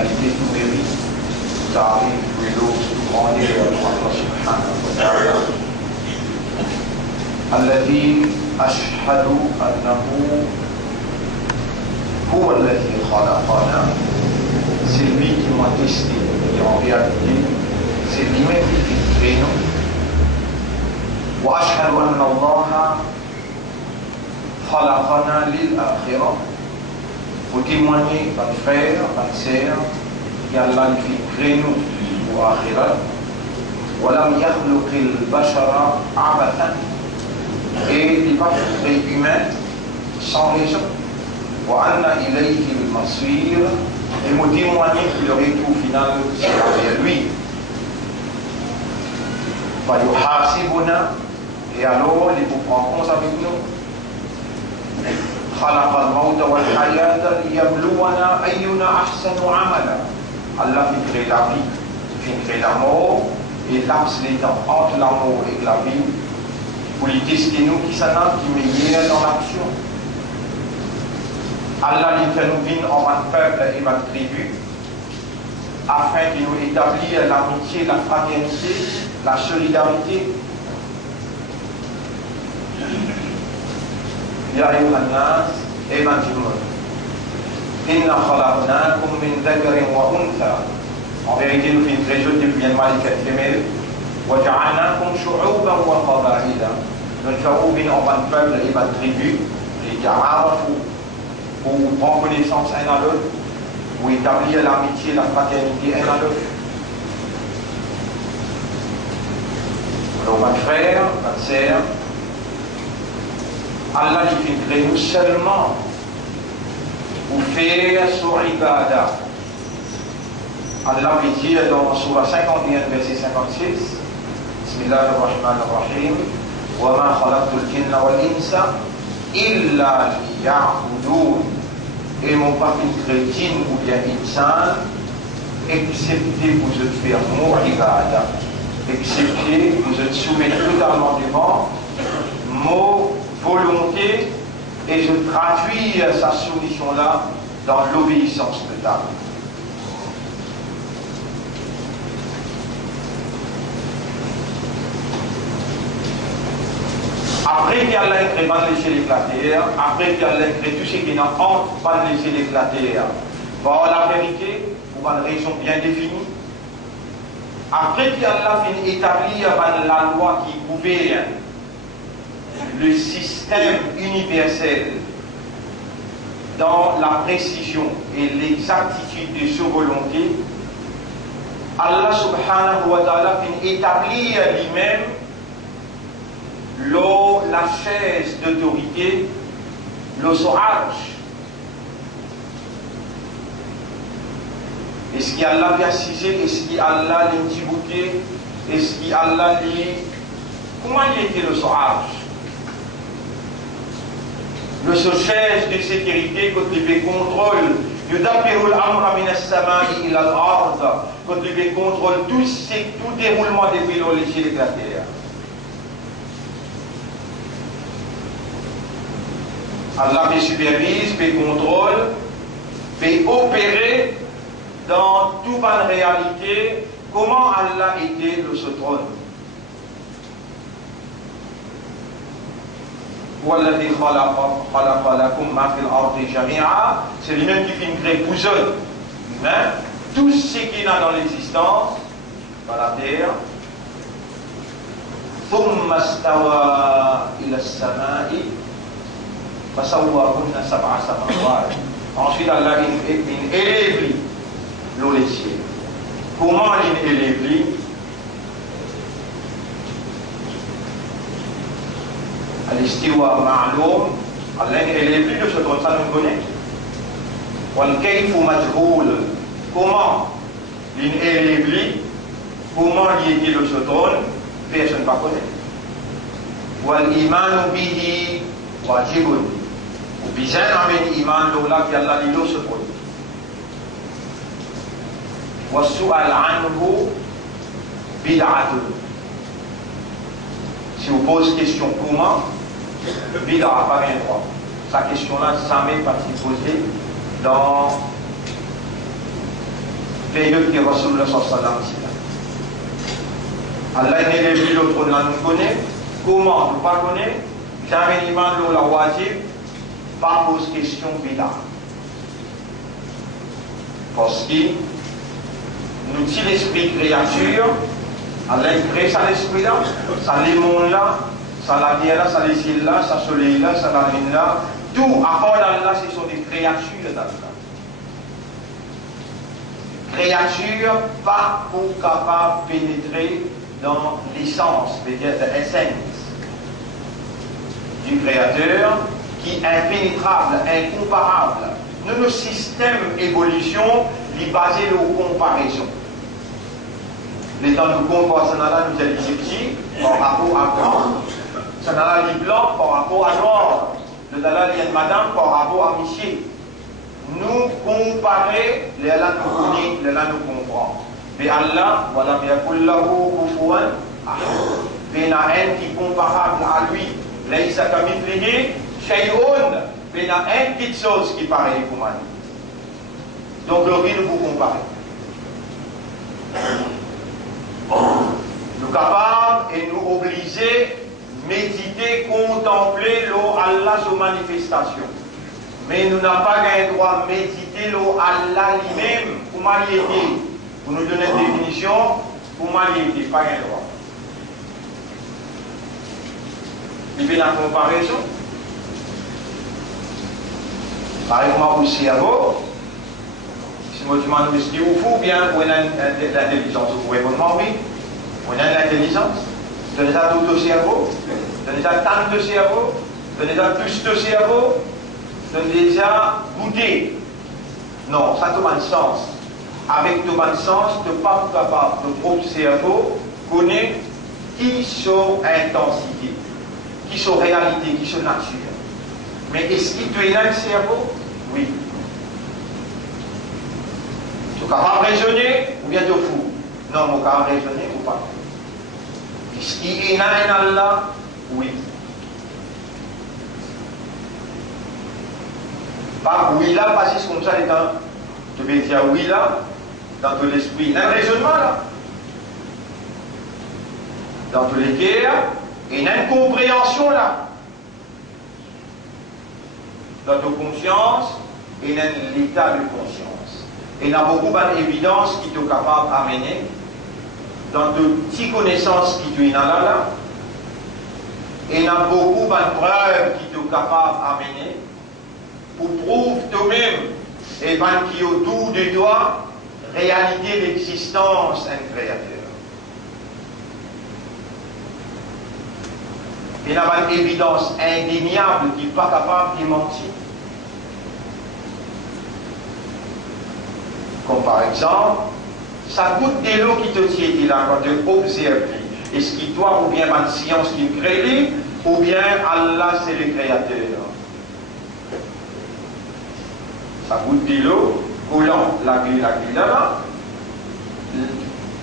qualité, tout mérite, تعريف ولوز تقانير الله سبحانه وتعالى الذي أشهد أنه هو الذي خلقنا. C'est lui qui m'a testé, et en réalité, c'est lui-même qui fait nous. وأشهد أن الله خلقنا للآخرة. Pour témoigner, par frère, par sœur, qu'Allah fait créer nous pour l'akhirat. وَلَمْ يَخْلُقِ الْبَشَرَ عَبَثًا. Et il n'est pas créé humain sans raison. وَأَنَّ إِلَيْهِ الْمَصِيرُ. Et nous témoigner que le retour final sera vers lui. فَيُحَاسِبُنَا. Et alors, il faut prendre compte avec nous. خلق الموت والحياة ليبلونا أينا أحسن عملا. Allah fait créer la vie, fait créer la mort, et laps les temps entre la mort et la vie, pour les tester nous qui s'en qui meilleur dans l'action. Allah les fait nous vivre en un peuple et une tribu, afin qu'il nous établisse l'amitié, la fraternité, la solidarité. يا أيها الناس أيها الجمهور إنا خلقناكم من ذكر وأنثى. En vérité, nous faisons très joli depuis le malikat femelle. وجعلناكم شعوبا وقبائل. Nous faisons venir en un peuple et une tribu. Les ta'arafou, pour prendre connaissance un à l'autre, pour établir l'amitié, la fraternité un à l'autre. Alors, ma frère, ma sœur, Allah lui fait créer nous seulement pour faire son ibadah. Allah lui dit dans Surah 51, verset 56, Bismillah ar-Rahman ar-Rahim, wa ma khalaqtul jinna wal insa illa liya'budun. Et mon pas créé djinn ou bien insan, excepté vous êtes faire mon ibadah, excepté vous êtes soumis totalement devant mon volonté, et je traduis sa soumission-là dans l'obéissance totale. Après qu'Allah ait créé les ciels et la terre, après qu'Allah ait créé tout ce qui est entre les ciels et la terre, par la vérité, pour une raison bien définie, après qu'Allah ait établi la loi qui gouverne le système universel dans la précision et l'exactitude de sa volonté, Allah subhanahu wa ta'ala vient établir lui-même la chaise d'autorité, le so'arj. Est-ce qu'Allah vient ciser, est-ce qu'Allah l'intibouté, est-ce qu'Allah dit, comment il était le so'arj? Le chaise de sécurité quand il contrôle yudabbiru al-amra min as-sama'i ila al-ard, quand il contrôle tout déroulement des vélos légers de la terre. Allah fait supervise, fait contrôle, fait opérer dans toute bonne réalité comment Allah était le trône. والذي خلق لكم ما في الأرض جميعا. C'est lui-même qui fait une créer pour eux, humain, tout ce qu'il y a dans l'existence, dans la terre. ثم استوى إلى السماء فسواهن سبع سماوات. Ensuite, Allah élève l'eau les cieux. Comment il élève? الاستواء معلوم. Allah élève de ce qu'on ça nous connaît. والكيف مجهول. Comment il élève? Comment il est de ce trône? Personne ne va connaître. والإيمان به واجب. وبيزان من إيمان لولا في الله لله سبحانه. والسؤال عنه بدعة. Si vous posez question comment, le bid'a apparaît droit. Sa question-là, jamais pas s'y poser dans période qui est Rasulullah sallallahu. Allah est élevé le trône, nous connaît. Comment nous pas connaît? Jamais l'imam de la wajib, pas pose question bida. Parce que nous sommes l'esprit créature, Allah crée ça l'esprit là, ça les mondes là, ça la terre là, ça les ciels là, ça le soleil là, ça la lune là. Tout à part d'Allah, ce sont des créatures d'Allah. Créatures pas pour capable de pénétrer dans l'essence, peut-être l'essence du Créateur, qui est impénétrable, incomparable. Nous, nos systèmes d'évolution, ils basés sur comparaison. Les temps nous comparons, ça n'a pas nous petits par rapport à grand, ça n'a pas les blancs par rapport à noir, le dalal y a madame par rapport à monsieur. Nous comparer, les là nous connaît, les là nous comprend. Mais Allah, voilà, mais il y a un qui est comparable à lui. Là, il s'est kamithlihi shay'un. Il y a une petite chose qui paraît pour moi. Donc, le riz, nous vous comparer. Nous sommes capables et nous obliger méditer, contempler Allah sur manifestation. Mais nous n'avons pas le droit de méditer Allah lui-même pour m'allier. Pour nous donner une définition, pour m'allier, pas le droit. Il y a une comparaison. Par exemple, au cerveau, si moi je m'en dis qu'il faut bien, on a l'intelligence, vous pouvez répondre oui. On a l'intelligence, on a déjà tout au cerveau, on a déjà tant de cerveau, on a déjà plus de cerveau, on a déjà goûté. Non, ça tombe en sens. Avec tout bon sens, tu n'es pas capable de propre cerveau connaître qui sont intensité, qui sont réalité, qui sont nature. Mais est-ce qu'il tu es dans le cerveau? Oui. Tu es capable de raisonner ou bien tu es fou? Non, tu es capable de raisonner ou pas? Est-ce qu'il est dans Allah? Oui. Pas oui là, parce que comme ça, les temps. Tu peux dire oui là, dans tout l'esprit. Il y a un raisonnement là. Dans tous les cas, il y a une compréhension là. Dans ta conscience, il y a un état de conscience. Et il y a beaucoup d'évidences qui sont capables d'amener dans de petites connaissances qui sont là. Et il y a beaucoup de preuves qui sont capables d'amener pour prouver toi-même et qui autour de toi réalité l'existence d'un créateur. Il y a une évidence indéniable qui n'est pas capable de mentir. Comme par exemple, ça coûte de l'eau qui te tient là quand tu observes. Est-ce qu'il toi ou bien une science qui crée ou bien Allah c'est le créateur. Ça coûte de l'eau, coulant la vie là-bas.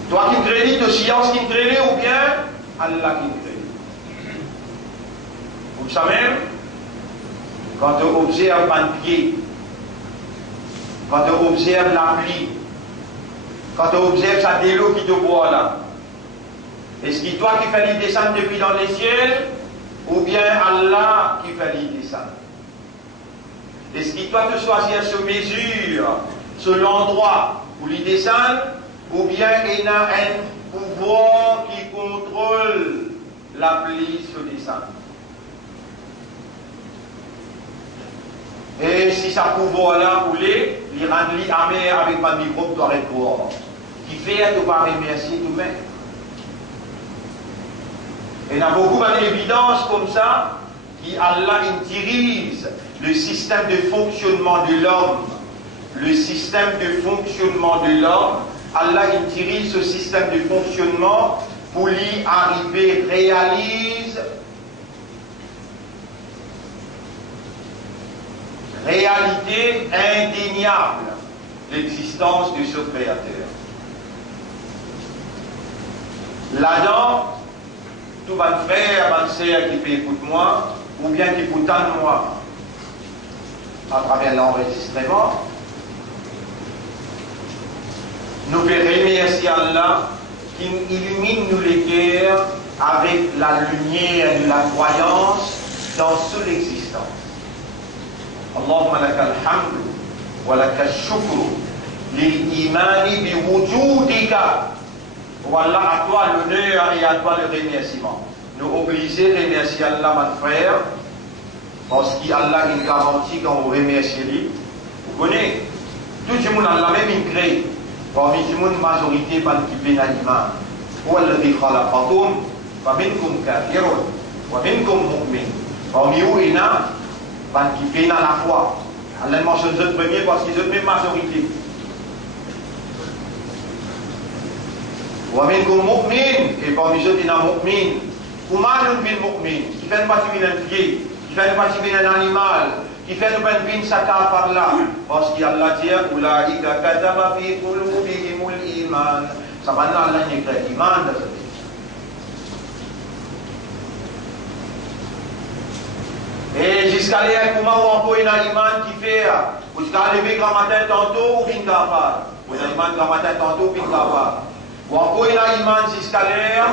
Toi qui crée, de science qui crée ou bien Allah qui crée. Vous savez, quand tu observes un pied, quand tu observes la pluie, quand tu observes ça de l'eau qui te boit là, est-ce que toi qui fais les descendre depuis dans les ciels, ou bien Allah qui fait les descendre? Est-ce que toi tu choisis ce mesure, sur l'endroit où il descend, ou bien il y a un pouvoir qui contrôle la pluie sur descendre? Et si ça pouvoir-là couler, il rend l'armée avec un microbe doit répondre. Qui fait à te pas remercier tout-même. Et il y a beaucoup d'évidences comme ça, qui Allah dirige le système de fonctionnement de l'homme. Le système de fonctionnement de l'homme, Allah dirige ce système de fonctionnement pour y arriver, réalise réalité indéniable l'existence de ce créateur. Là-dedans, tout va frère, ma sœur qui peut écouter moi, ou bien qui peut entendre moi, à travers l'enregistrement, nous pouvons remercier Allah qui illumine nous les cœurs avec la lumière de la croyance dans toute l'existence. Allahumma lakal hamdu wa lakal shukru lil imani bi wujudika. Voilà à toi l'honneur et à toi le remerciement. Nous obligés à remercier Allah, mon frère, parce qu'Allah a une garantie quand vous remerciez lui. Vous connaissez, tout le monde a la même créé. Parmi tout le monde, majorité, pas qui fait l'animal. هو الذي خلقكم فمنكم كافر ومنكم مؤمن. Parmi eux, il y a pas qui fait dans la foi. Allah mentionne les autres premiers parce qu'ils ont la même majorité. ومنكم مؤمن, et parmi eux, il y a مؤمن. Comment nous vivons mu'min, qui fait partie d'un pied, qui fait partie d'un animal, qui fait partie d'un saka par là, parce qu'Allah dit Oulaïka kataba fi qulubihimul iman. Ça va là, Allah n'y écrit iman dans ce texte. Et jusqu'à là, comment on peut un iman qui fait, jusqu'à lever grand matin tantôt ou bien gafar, ou un iman grand matin tantôt ou bien gafar. Ou on peut un iman jusqu'à là,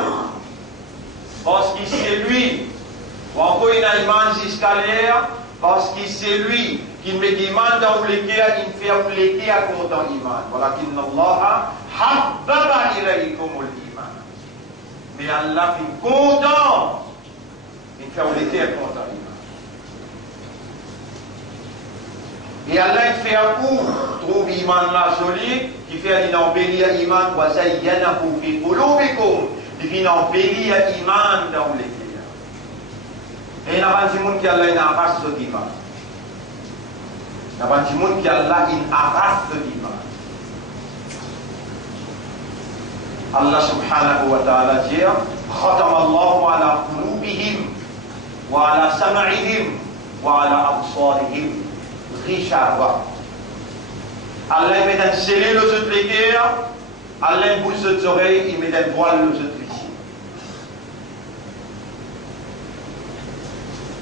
parce que c'est lui, ou encore il a iman jusqu'à l'air, parce que c'est lui qui met l'iman dans les cœurs, il fait les cœurs content l'iman. Voilà qu'inna Allah habbaba ilaykumul iman. Mais Allah est content, il fait les cœurs content l'iman. Et Allah fait un coup, trouve l'iman là solide, qui fait l'embellir l'iman, wa zayyanahu fi qulubikum. Il vient embellir l'iman dans les cœurs. Et il y a un petit monde qui a là, il arrache ce iman. Il y a un petit monde qui a là, il arrache ce iman. Allah subhanahu wa ta'ala dit Khatam Allahu ala qulubihim wa ala sam'ihim wa ala absarihim ghishawa. Allah met un scellé le sud les cœurs, Allah bouge ses oreilles, il met un voile le sud.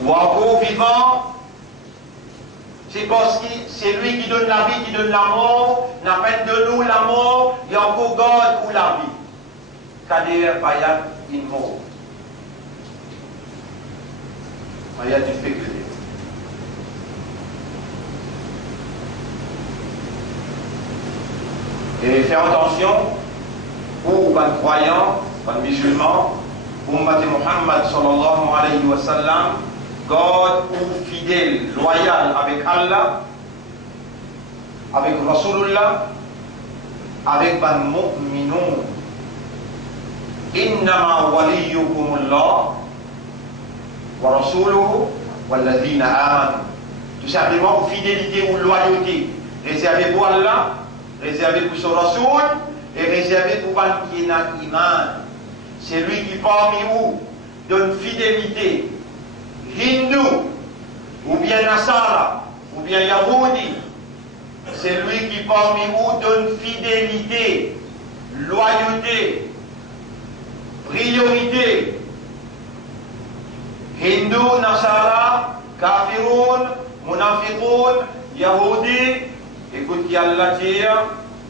Ou encore vivant, c'est parce que c'est lui qui donne la vie, qui donne la mort, n'a pas de nous la mort, il y a encore God ou la vie. Kader Bayat in mort. Bayat du spéculé. Et faire attention pour les croyants, les musulmans, pour Muhammad sallallahu alayhi wa sallam, God ou fidèle, loyal avec Allah, avec Rasulullah, avec ban mu'minun. Innama waliyukumullah wa rasuluhu walladhina amanu. Tout simplement, fidélité ou loyauté, réservé pour Allah, réservé pour son Rasoul et réservé pour ban qui n'a iman. C'est lui qui parmi vous donne fidélité. Hindu, ou bien Nasara, ou bien Yahoudi, c'est lui qui parmi vous donne fidélité, loyauté, priorité. Hindu, Nasara, Kafirun, Munafiqun, Yahoudi, écoute qui Allah dit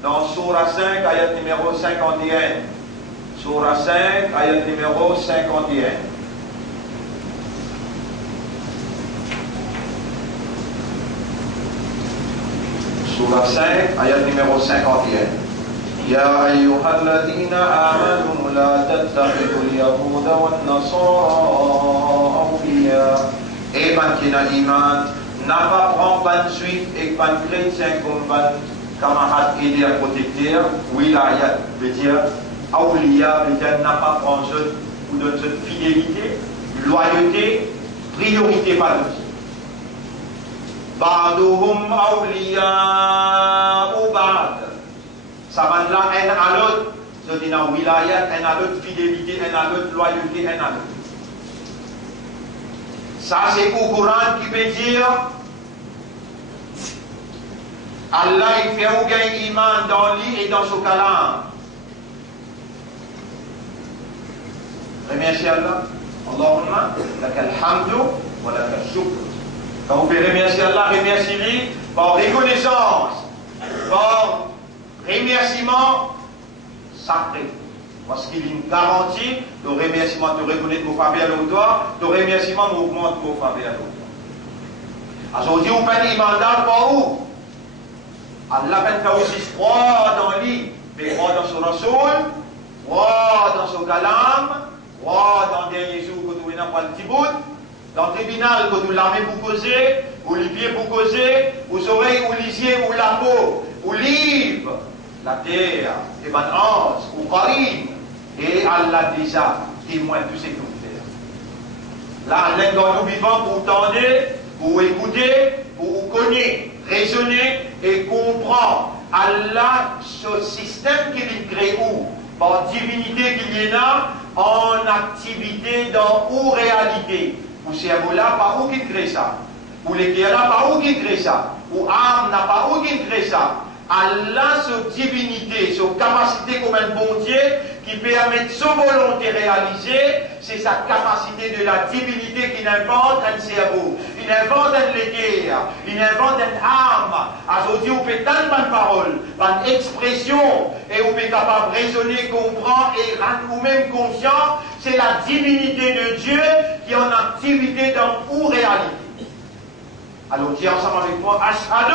dans Surah 5, ayat numéro 51. Surah 5, ayat numéro 51. Surah 5, ayat numéro 51. يا أيها الذين آمنوا لا تتخذوا اليهود والنصارى أولياء. Et man qui n'a iman, n'a pas prendre ban suite et ban chrétien comme ban camarade aider à protecteur. Oui, là, veut dire Awliya, veut dire n'a pas prendre jeune ou donne jeune fidélité, loyauté, priorité par l'outil. Ba'duhum awliya ou ba'd. Ça va là un à l'autre, je dis dans wilayat, un à l'autre fidélité, un à l'autre loyauté, un à l'autre. Ça c'est au Coran qui peut dire Allah il fait aucun iman dans lui et dans son kalam. Remerciez Allah. Allahumma lakal hamdu wa lakal shukr. Quand vous pouvez remercier Allah, remerciez-lui par reconnaissance, par remercier remerciement sacré. Parce qu'il y a une garantie, le remerciement te reconnaître qu'on fait à l'autre, le remerciement m'augmente qu'on fait à l'autre. Aujourd'hui, on peut dire mandat pour où? Allah peut faire aussi froid dans lui, mais froid dans son rasoul, froid dans son kalam, froid dans des derniers jours que nous avons le tibout, dans le tribunal que nous l'avons pour causer, ou les pieds pour causer, aux oreilles, ou les yeux, ou la peau, ou livre, la terre, et ben ange, ou Karim, et Allah déjà témoin de tout ce que nous faisons. Là, nous vivons pour tendre, pour écouter, pour connaître, raisonner et comprendre. Allah, ce système qu'il crée où, par divinité qu'il y a en activité dans ou réalité. Ou cerveau-là, par où qu'il crée ça. Ou l'éclair-là, par où qu'il crée ça. Ou âme, n'a pas où qu'il crée ça. Allah, sa divinité, sa capacité comme un bon Dieu qui permet sa volonté réalisée, c'est sa capacité de la divinité qui invente un cerveau, il invente un léguer, il invente une âme. Aujourd'hui, on peut tant de paroles, par expression, et on peut capable de raisonner, comprendre et rendre nous-mêmes conscients, c'est la divinité de Dieu qui est en activité dans ou réalité. Alors, dis ensemble avec moi, Ashhadu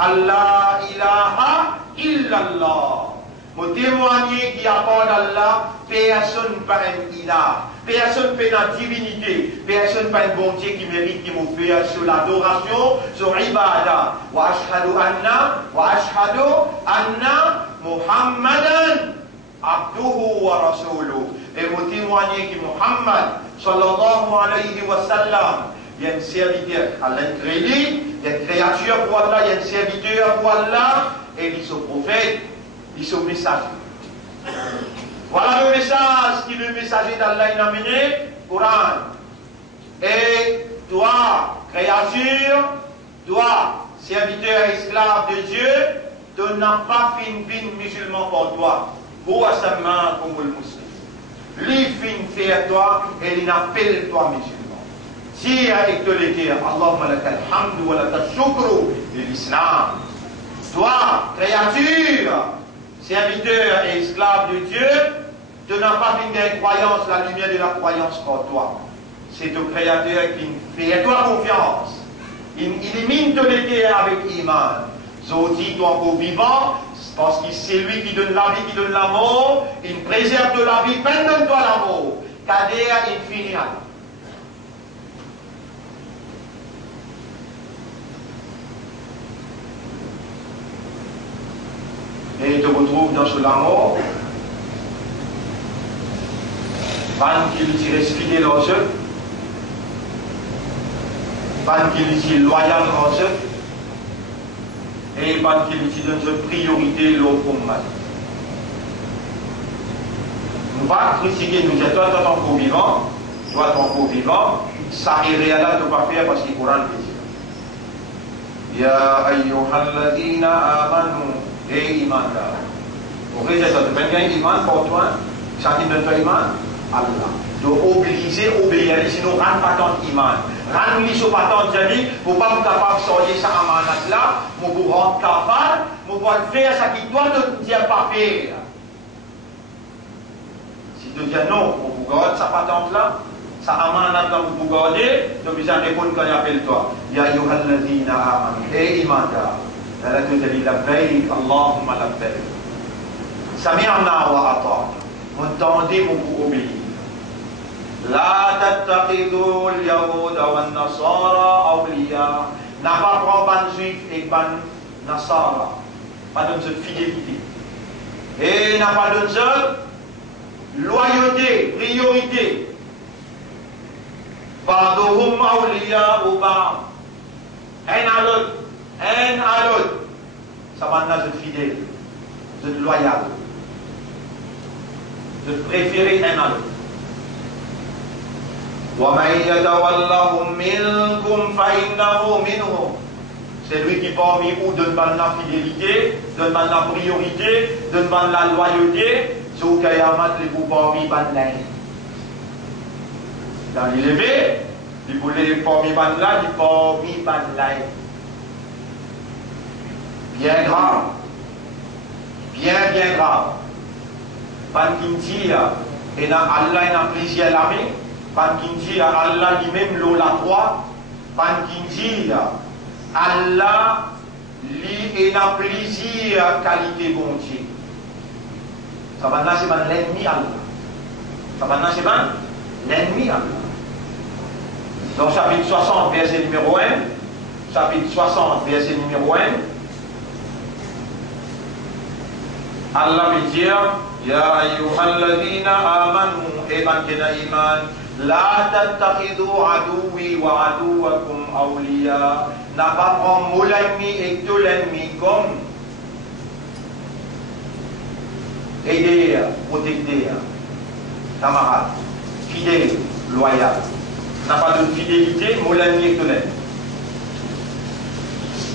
Allah ilaha illallah. Mon témoigner qui apporte Allah, personne pas un ilah, personne pas une divinité, personne pas un bon Dieu qui mérite qui m'offre sur l'adoration, sur l'ibada. Wa ashhadu anna Muhammadan abduhu wa rasuluhu. Et mon témoigner qui Muhammad sallallahu alayhi wa sallam, il y a un serviteur, Allah créé, il y a une créature pour Allah, il y a un serviteur pour Allah, et il est son prophète, il est son messager. Voilà le message qui le messager d'Allah a amené, Coran. Et toi, créature, toi, serviteur et esclave de Dieu, tu n'as pas fait une musulman pour toi. Pour sa main comme le musulman. Lui fin faire toi, et il appelle toi musulman. Si avec te le dire, Allahumma lakal hamdu wa lakal shukru de l'islam. Toi, créature, serviteur et esclave de Dieu, tu n'as pas fait une croyance, la lumière de la croyance pour toi. C'est ton créateur qui fait toi confiance. Il élimine te le dire avec iman. Zodi, toi encore vivant, parce que c'est lui qui donne la vie, qui donne l'amour, il préserve de la vie, peine donne-toi l'amour. Kadea infinial. Et te retrouve dans ce l'amour, ban qu'il tire fidèle en eux, ban qu'il tire loyal en eux, et ban qu'il donne une priorité l'eau pour mal. Nous ne pas critiquer, nous dire toi, tu es encore vivant, toi, tu es encore vivant, ça est réel à ne pas faire parce qu'il Coran dit. Ya ayyuhalladhina amanu. Et iman là. Pour que ça te fait iman pour toi, ça qui donne toi iman, Allah. Donc obligé obéir, sinon rend pas ton iman. Rend lui sur pas ton jali, pour pas vous capable de sortir ça amanat là, pour vous rendre capable, pour pouvoir faire ça qui doit te dire pas faire. Si tu dis non, pour vous garder ça patente là, ça amanat là pour vous garder, tu peux répondre quand il appelle toi. Ya ayyuhalladhina amanu. Et iman là. Elle te dit labbaik, Allahumma labbaik. Sami'na wa ata'na. Entendez vous obéir. La tattakhidhu al-yahuda wa an-nasara awliya. N'a pas prendre ban juif et ban nasara. Pas de cette fidélité. Et n'a pas de cette loyauté, priorité. Ba'duhum awliya ou ba'd. Un à l'autre. Un à l'autre, ça va être de fidèle, de loyal, de préférer un à l'autre. وَمَنْ يَتَوَلَّهُمْ مِنْكُمْ فَإِنَّهُ مِنْهُمْ. C'est lui qui parmi vous donne la fidélité, donne la priorité, donne la loyauté, sur Kayamat les vous parmi Banlaï. Dans l'élevé, il voulait parmi Banlaï, il parmi Banlaï. Bien grave, bien grave. Pan qui dit, et Allah n'a plaisir l'armée, pan qui dit, Allah lui-même l'eau la croix, pan qui dit, Allah lui n'a plaisir qualité bon Dieu. Ça maintenant c'est l'ennemi Allah. Ça maintenant c'est l'ennemi Allah. Donc chapitre 60, verset numéro 1, chapitre 60, verset numéro 1, Allah veut dire, Ya ayyuhalladhina amanu, ebankena iman, la tattakhidhu aduwi wa aduwakum awliya, n'a pas prendre mon ennemi et tout l'ennemi comme aider, protecteur, camarade, fidèle, loyal. N'a pas de fidélité, mon ennemi et tout l'ennemi.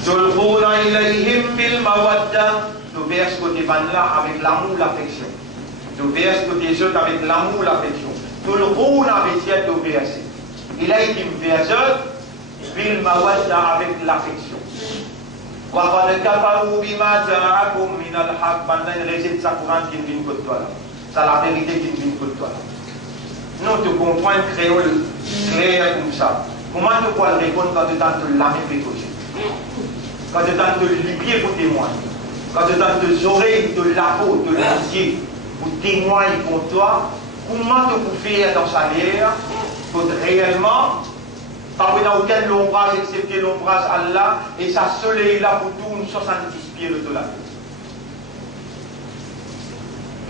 Tulquna ilayhim bil mawadda, tu verses côté là avec l'amour, l'affection. Tu verses côté autres avec l'amour, l'affection. Tulquna veut dire tu verses. Ilayhim verse bil mawadda avec l'affection. Wa qad kafaru bima ja'akum min al-haq, pendant une récite sa courante qui vient de toi là. C'est la vérité qui vient de toi là. Nous te comprenons créole clair comme ça. Comment tu peux répondre quand tu tentes de lamer précaution? Quand tu tentes de libérer pour témoigner? Quand tu tentes de oreilles, de la peau, de l'entier pour témoigner pour toi? Comment tu peux faire dans sa l'air pour réellement, pas dans aucun l'ombrage excepté l'ombrage Allah et sa soleil là pour tout 70 pieds de la vie.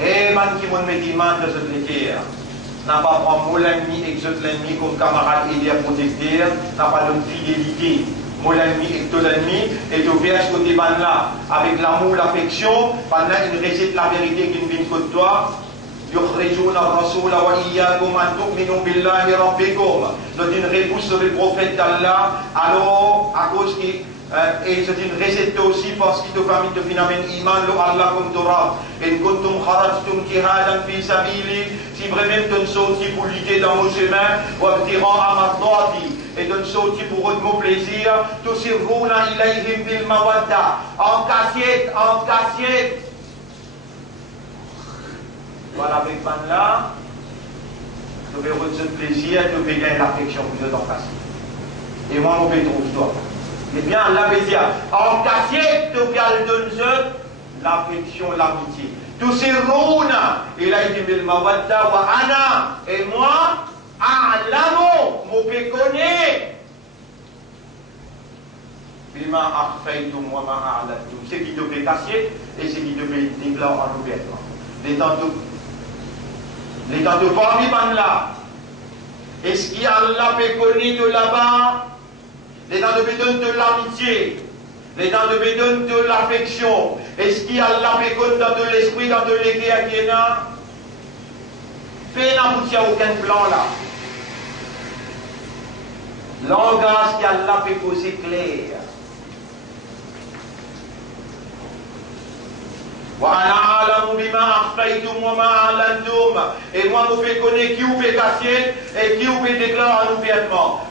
Et man qui m'ont mis de cette terre. N'a pas prendre l'ennemi et l'ennemi comme camarade et les protecteurs, n'a pas de fidélité. Mon ennemi et tout l'ennemi, et tu verses côté ban là, avec l'amour, l'affection, pendant une récite la vérité qui vient de toi. يخرجون الرسول وإياكم أن تؤمنوا بالله ربكم. C'est une réponse sur le prophète d'Allah. Alors, à cause qui et c'est une récite aussi parce qu'il te permet de financer iman lo Allah comme Torah. Et kuntum kharajtum jihadan fi sabili, si vraiment tu sorti pour lutter dans mon chemin, ou abtira amardati, et tu sorti pour mon plaisir, tusirruna ilayhim bil mawadda, en cachette. Voilà, avec man là, tu veux retirer le plaisir, tu veux gagner l'affection que tu t'en passes. Et moi, mon pétro, toi. Eh bien, Allah veut dire, en cachette, tu veux donner l'affection, l'amitié. Tous ces rouna, il a dit, bil mawadda wa ana, et moi, a'lamu, mon péconné. Bima akhfaytum wa ma a'lantum. C'est qui te fait cacher et c'est qui te fait déclarer en ouvertement. Les temps de parmi là, est-ce qu'il y a Allah peut connaître de là-bas? Les temps de bédonne de l'amitié, les temps de bédonne de l'affection, est-ce qu'il y a Allah peut connaître de l'esprit dans de l'équerre qui est là? Fait n'aboutit à aucun plan là. Langage qui Allah peut poser clair. Et moi, vous pouvez connaître qui vous peut casser et qui vous peut déclarer en ouvertement.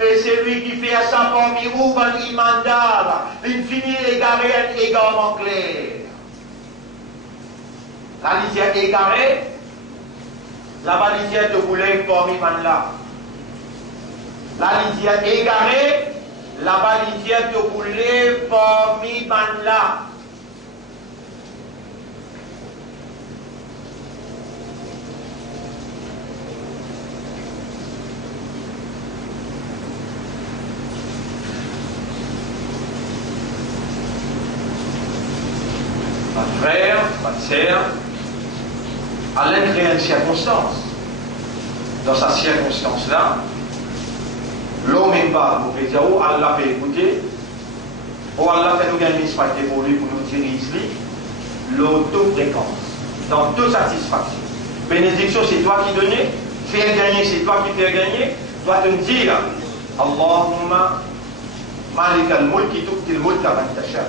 Et c'est lui qui fait à sa famille ou un imandar, il finit égaré également clair. La lisière égarée, la lisière de boulet parmi là. La lisière égarée, la balisière de boulet parmi là. Ma frère, ma sœur, Allah crée une circonstance. Dans sa circonstance-là, l'homme n'est pas, vous pouvez dire, oh Allah fait écouter, oh Allah fait nous gagner une spacité pour lui, pour nous diriger, l'autofréquence, dans toute satisfaction. Bénédiction, c'est toi qui donnais, faire gagner, c'est toi qui fais gagner, toi te dire, Allahumma malik al-mulk, tu'ti al-mulk man tasha.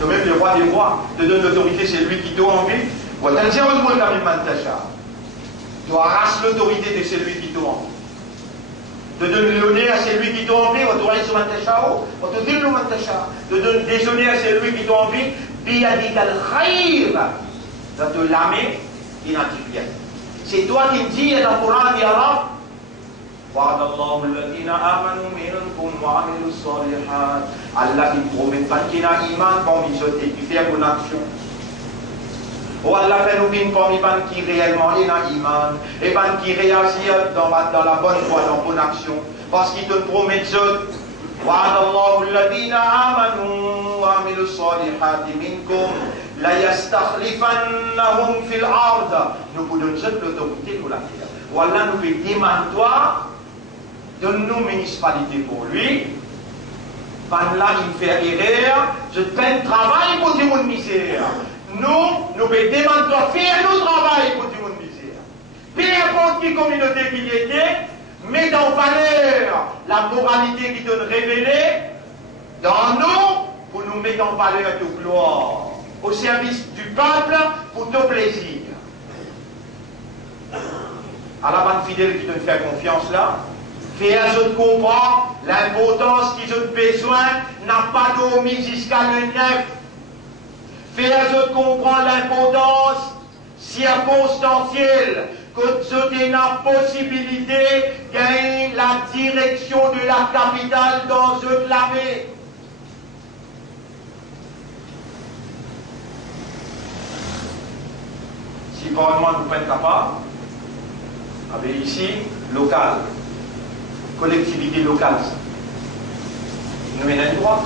Que même le roi des rois te donne l'autorité, c'est lui qui t'a envie, wa tanzi'u al-mulk man tasha. Tu arraches l'autorité de celui qui t'a envie. De donner l'honneur à celui qui t'a envie, wa tu'izzu de déjeuner à celui qui t'a envie, de te lamer identifié. C'est toi qui me dis dans le Coran, dit Allah, Allah qui promet pas qu'il y a iman parmi ceux qui font bonne action. Oh Allah fait nous vivre parmi ceux qui réellement est dans l'iman et qui réagissent dans la bonne voie, dans la bonne action. Parce qu'il te promet ceux. وعد الله الذين آمنوا وعملوا الصالحات منكم ليستخلفنهم في الأرض. Nous vous donnons cette l'autorité pour la terre. Voilà, nous fait demande-toi, donne-nous municipalité pour lui. Quand là, il fait erreur, je te fais un travail pour dire mon misère. Nous fait demande-toi, fais-nous travail pour dire mon misère. Peu importe qui communauté qu'il était, mets en valeur la moralité qui te révélée dans nous pour nous mettre en valeur de gloire au service du peuple pour ton plaisir. À la bande fidèle qui te fait confiance là, fais à je comprends l'importance qu'ils ont besoin n'a pas dormi jusqu'à le 9. Fais à je comprends l'importance circonstancielle que tu as la possibilité de gagner la direction de la capitale dans ce clavé. Si vraiment nous sommes capables, avec ici, local, collectivité locale, nous menons un droit.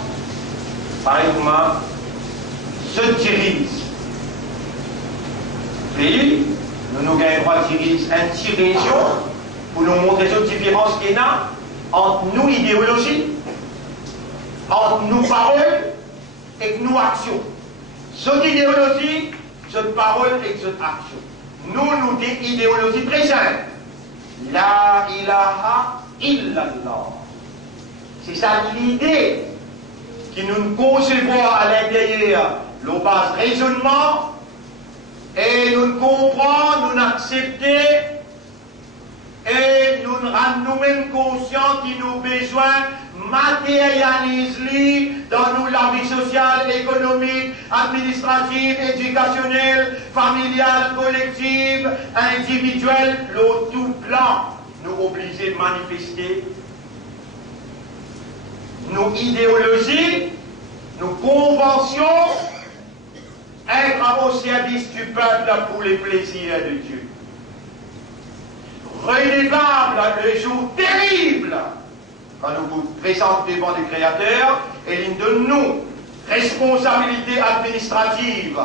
Pareil comme ce dirige pays. Nous avons un droit de diriger une petite région pour nous montrer cette différence qu'il y a entre nous idéologie, entre nous paroles et nous actions. Cette idéologie, cette parole et cette action. Nous des idéologies très simple. La ilaha illallah. C'est ça l'idée qui nous concevons à l'intérieur, le bas raisonnement. Et nous comprenons, nous acceptons et nous rendons nous-mêmes conscients que nous avons besoin de matérialiser dans nous la vie sociale, économique, administrative, éducationnelle, familiale, collective, individuelle, le tout plan. Nous obligés de manifester nos idéologies, nos conventions, être au service du peuple pour les plaisirs de Dieu. Redevable le jour terrible quand nous vous présentons devant le Créateur et il donne nous responsabilité administrative.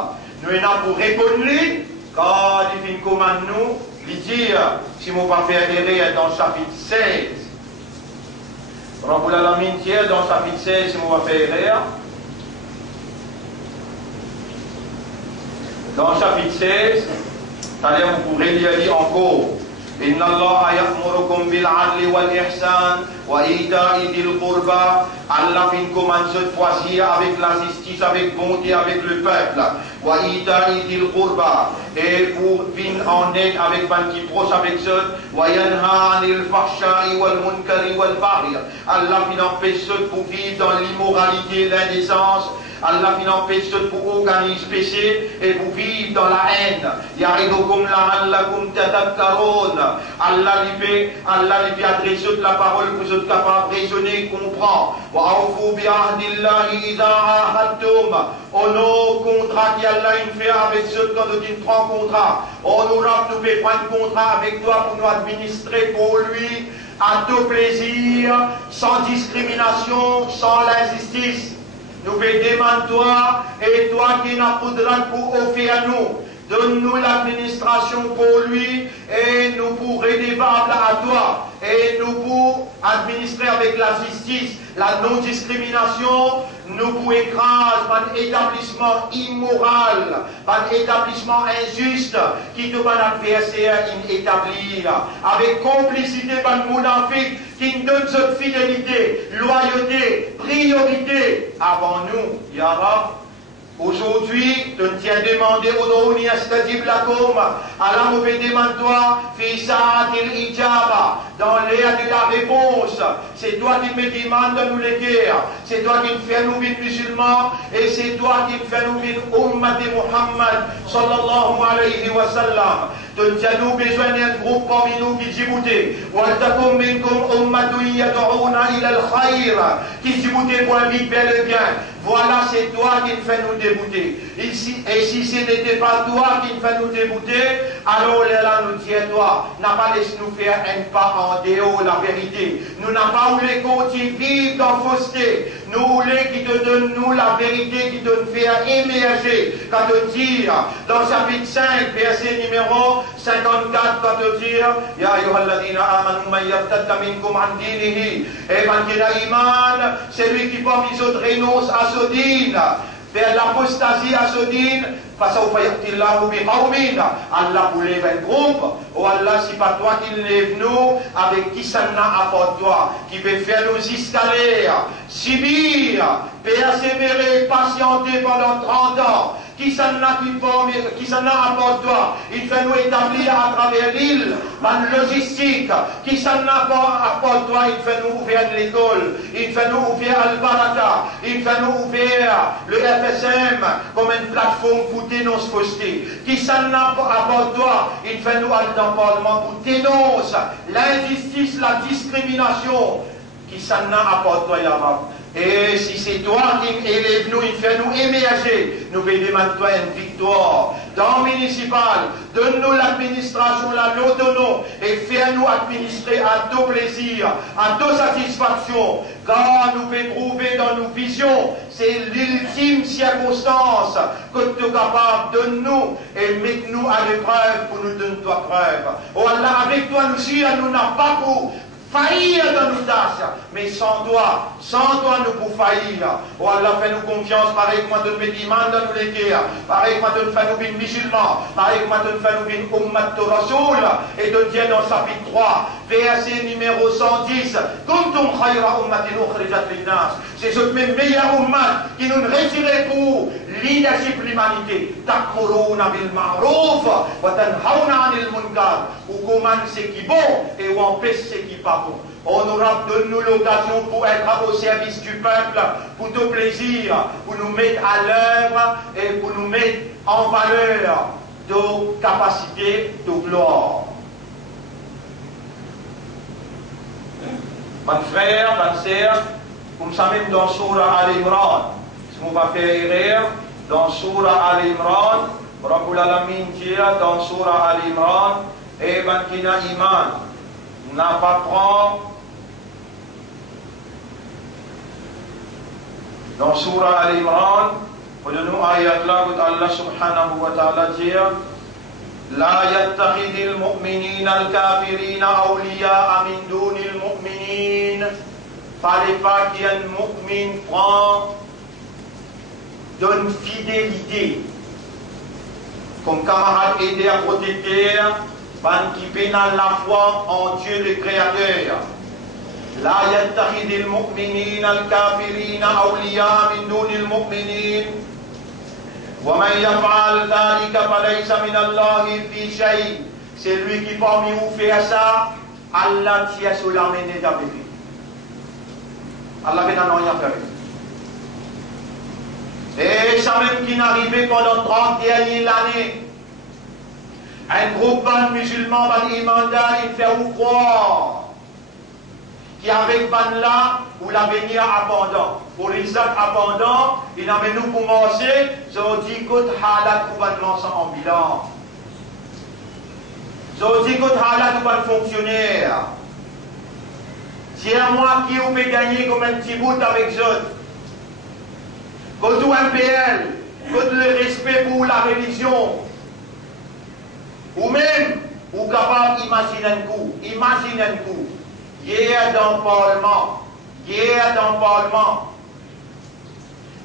Nous sommes là pour répondre lui quand il vient commande nous, lui dire si nous ne pas faire erreur dans le chapitre 16. Rabbul Alamin dit dans le chapitre 16 si nous va faire erreur. Dans le chapitre 16, c'est-à-dire vous pourrez lire encore. Inna Allah ya'murukum bil 'adli wal ihsan wa ita'i dil qurba. Allah fin commande cette fois-ci avec la justice, avec bonté, avec le peuple. Wa ita'i dil qurba. Et pour fin en aide avec ban qui proche avec ceux. Wa yanha 'anil fahsha'i wal munkari wal baghi. Allah fin empêche ceux pour vivre dans l'immoralité, l'indécence. Allah fin empêche ceux pour organiser péché et pour vivre dans la haine. Ya'idukum la'allakum tadhakkarun. Allah lui fait adresser la parole pour être capable de raisonner et comprendre. Wa'awfu bi'ahdillahi idha ahadtum. On nos contrats qu'Allah fait avec ceux quand nous prend contrat. On nous fait prendre contrat avec toi pour nous administrer pour lui à tout plaisir, sans discrimination, sans l'injustice. Nous fait demande-toi et toi qui n'as pas de droit pour offrir à nous. Donne-nous l'administration pour lui et nous pour redevable à toi. Et nous pour administrer avec la justice, la non-discrimination, nous pour écraser un établissement immoral, un établissement injuste qui te va l'adversaire établir. Avec complicité, un monafique qui nous donne cette fidélité, loyauté, priorité avant nous. Ya Rab, Aujourd'hui, tu t'as demandé au Douni Astadib Lakum, Allah nous demande-toi, Fisa'atil Ijaba, dans l'ère de la réponse. C'est toi qui me demandes de nous les guerres, c'est toi qui me fais nous vivre musulmans, et c'est toi qui me fais nous vivre Ummat de Muhammad, sallallahu alayhi wa sallam. Donc, nous besoin d'un groupe parmi nous qui dit Waltakum minkum ummatun yad'una ila al-khayr, qui dit pour un vite vers le bien. Voilà, c'est toi qui me fais nous débouter. Et si ce n'était pas toi qui me fais nous débouter, alors là, nous disons toi, n'a pas laissé nous faire un pas en dehors la vérité. Nous n'avons pas voulu continuer vivre dans la fausseté. Nous voulons qui te donne nous la vérité, qui te fait émerger. Quand on dit, dans chapitre 5, verset numéro 54, quand on dit, Ya ayyuhalladhina amanu man yartadda minkum an dinihi. Et man qui a iman, c'est lui qui parmi les autres renonce à ce din, vers l'apostasie à ce din, فسوف يأتي الله بقوم Allah pour lever un groupe, ou Allah c'est pas toi qui lève nous, avec qui ça n'a apporté toi, qui veut faire nous escalader, subir, persévérer, patienter pendant 30 ans, qui ça n'a apporté toi, il fait nous établir à travers l'île, une logistique, qui ça n'a apporté toi, il fait nous ouvrir l'école, il fait nous ouvrir Al-Baraka, il fait nous ouvrir le FSM comme une plateforme pour dénoncer fausseté. Qui ça n'a apporté toi, il fait nous aller dans le Parlement pour dénoncer l'injustice, la discrimination. Qui ça n'a apporté toi, Yahweh. Et si c'est toi qui élève nous, il fait nous émerger, nous veillons maintenant une victoire. Dans le municipal, donne-nous l'administration, la l'autonome, et fais-nous administrer à nos plaisirs, à nos satisfactions, car nous pouvons trouver dans nos visions, c'est l'ultime circonstance que tu es capable de nous et mets-nous à l'épreuve pour nous donner ta preuve. Oh Allah, avec toi, nous n'avons pas pour faillir dans nos tâches, mais sans toi nous pouvons faillir. Oh Allah, fais-nous confiance, pareil que moi tu me demandes dans nous les guerres, pareil que moi tu fais nous une musulmans, pareil que moi tu fais nous une ummat de Rasoul, et de Dieu dans le chapitre 3, verset numéro 110, Kuntum khayra ummatin ukhrijat linnas, c'est ce meilleur ummat qui nous retirait pour leadership l'humanité. Ta'muruna bil ma'ruf wa tanhauna 'anil munkar, ou commande ce qui est bon et ou empêche ce qui n'est pas bon. Honorable, donne-nous l'occasion pour être au service du peuple, pour ton plaisir, pour nous mettre à l'œuvre et pour nous mettre en valeur nos capacités de gloire. Mon frère, ma sœur, comme ça même dans Surah Al-Imran, si on va faire erreur, dans Surah Al-Imran, Rabbul Alamin dit dans Surah Al-Imran, et man qui n'a iman, n'a pas prend. Dans Surah Al-Imran, pour nous ayat là où Allah subhanahu wa ta'ala dit, لا يتخذ المؤمنين الكافرين أولياء من دون المؤمنين. Fallait pas qu'il y ait un mu'min prend d'une fidélité comme camarade aider à protéger qui pénale la foi en Dieu le Créateur. لا يتخذ المؤمنين الكافرين أولياء من دون المؤمنين ومن يفعل ذلك فليس من الله في شيء. C'est lui qui parmi vous fait ça, Allah tient sur la main d'Abraham. Allah n'a rien fait. Et ça même qui n'arrivait pendant 30 dernières années. Un groupe de musulmans, un imandat, il fait ou croire qui avec ban là, ou l'avenir abondant. Pour les actes abondants, il avait nous commencé, ça dit que halat gouvernement en bilan. Ça dit que halat pas fonctionnaire. C'est à moi qui vous peut gagner comme un petit bout avec eux. Que tout un PL, que le respect pour la religion. Ou même, ou capable d'imaginer un coup. Imagine un coup. Hier dans le Parlement,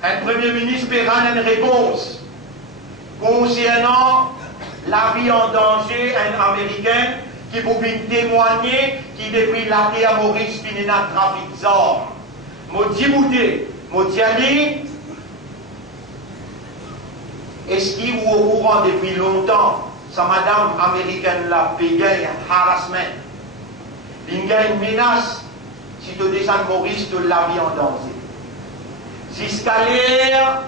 un Premier ministre paiera une réponse concernant la vie en danger d'un Américain qui pouvait témoigner qui depuis la terre Maurice finit dans le trafic d'armes. Je dis, Est-ce qu'il est au courant depuis longtemps, sa madame américaine l'a payé un harassment? Il y a une menace si tu descends Maurice de la vie en danger. Jusqu'à l'air,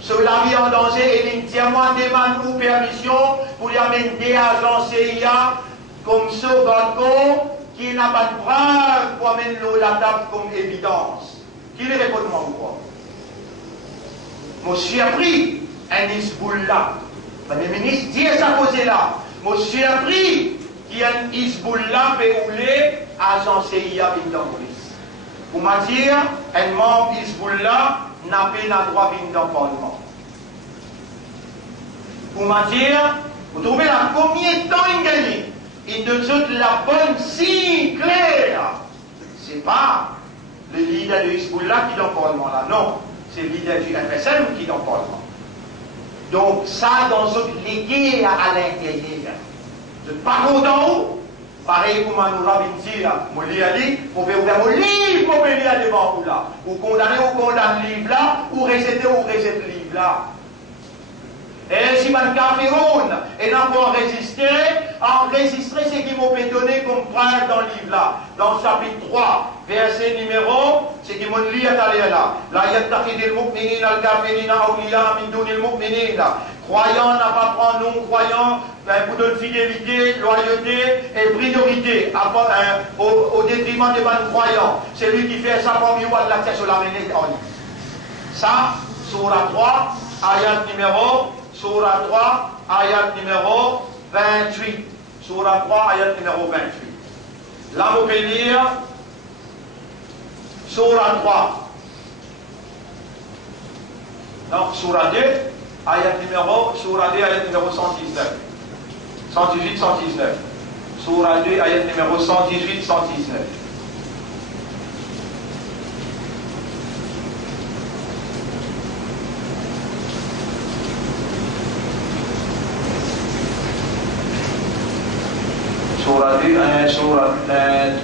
sur la vie en danger, et il demande ou permission pour y amener des agents CIA comme ce Godco qui n'a pas de preuve pour amener la table comme évidence. Qui lui répond moi ou quoi? Monsieur a pris un Hezbollah. Le Premier ministre dit à sa cause là. Monsieur a pris qu'il y a un Hezbollah péoulé agent CIA dans Maurice. Pour me dire, un membre Hezbollah n'a pas le droit de venir dans le Parlement. Pour me dire, vous trouvez là combien de temps il gagne? Il nous donne la bonne signe claire. Ce n'est pas le leader de Hezbollah qui est dans le Parlement là, non. C'est le leader du FSL qui est dans le Parlement. Donc ça, dans ce légué à l'intérieur. Vous n'êtes pas content où? Pareil comme nous l'avons dit, mon livre, on peut ouvrir mon livre, on peut lire devant vous là. Ou condamner le livre là, ou rejeter le livre là. Et si man Cameroun et n'a pas enregistré ce qui m'ont donné comme preuve dans le livre là, dans le chapitre 3, verset numéro, ce qui m'ont lu à là. La yattakhidil mu'minin al-kafirina awliya min dunil mu'minin. Croyant n'a pas prendre non-croyant pour donner fidélité, loyauté et priorité au détriment des non-croyants. C'est lui qui fait ça pour mieux de l'accès sur la monnaie en ligne. Ça, Surah 3, ayat numéro Surah 3, ayat numéro 28. Surah 3, ayat numéro 28. Là, vous pouvez lire Surah 3. Donc, Surah 2, ayat numéro 119. 118, 119. Surah 2, ayat numéro 118, 119. Surah 2, Surah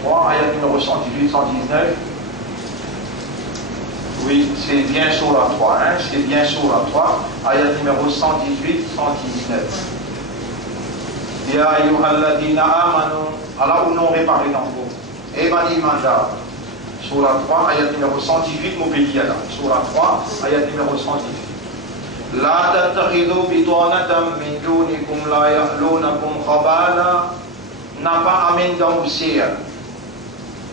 3, ayat numéro 118, 119. Oui, c'est bien Surah 3, hein? C'est bien Surah 3, ayat numéro 118, 119. Ya ayyuhalladhina amanu, Allah ou non réparé dans vous. Et bani manda. Surah 3, ayat numéro 118, Moubéliana. Surah 3, ayat numéro 118. La tattakhidhu bitanatan min dunikum la ya'lunakum khabala. N'a pas amené dans le ciel.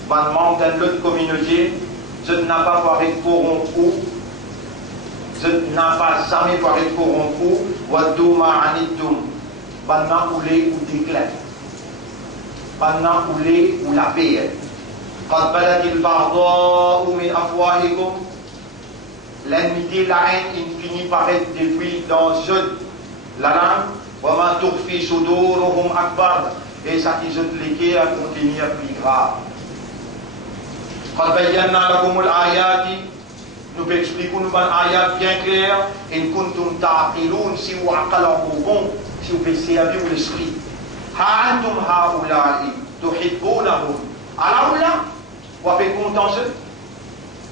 Ban membre d'une autre communauté, je n'ai pas parlé corrompu, je n'ai pas jamais parlé corrompu, wadouma anitum, banna oulé ou déclin, banna oulé ou la paix. Quand balatil bardo ou min afwahikum, l'ennemité, la haine, il finit par être depuis dans la langue, wama turfi suduruhum akbar. Et ça qui jette les à contenir plus grave. Quand nous expliquons nous un ayat bien clair, et kuntum ta'qilun si vous aqalan bon, si vous pouvez servir l'esprit. Ha antum haula'i tuhibbunahum. Alors là, vous avez content eux.